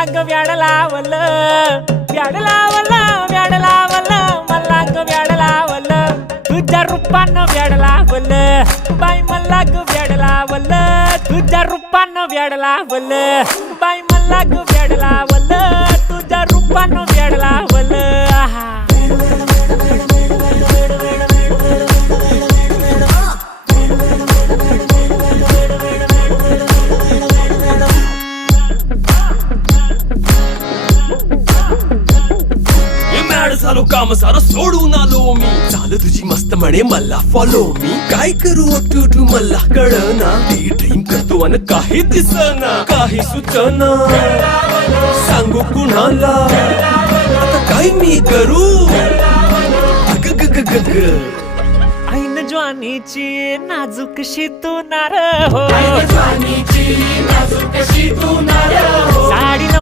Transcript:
मला ग व्याड लावलं व्याड लावलं व्याड लावलं मला ग व्याड लावलं तुझ्या रूपानं व्याड लावलं बाई मला ग व्याड लावलं तुझ्या रूपानं व्याड लावलं बाई मला ग व्याड लावलं तुझ्या रूपानं व्याड लावलं आहा झालो काम सारं सोडून आलो मी चाल तुझी मस्त म्हणे मला फॉलो मी काय करू टू मला कळना ती ड्रीम करतो अन काही दिसना काही सुचना सांगू कुणाला आता काय मी करू अग ग ग ग ग ऐन ज्वानीची नाजूकशी तू नार हो साडी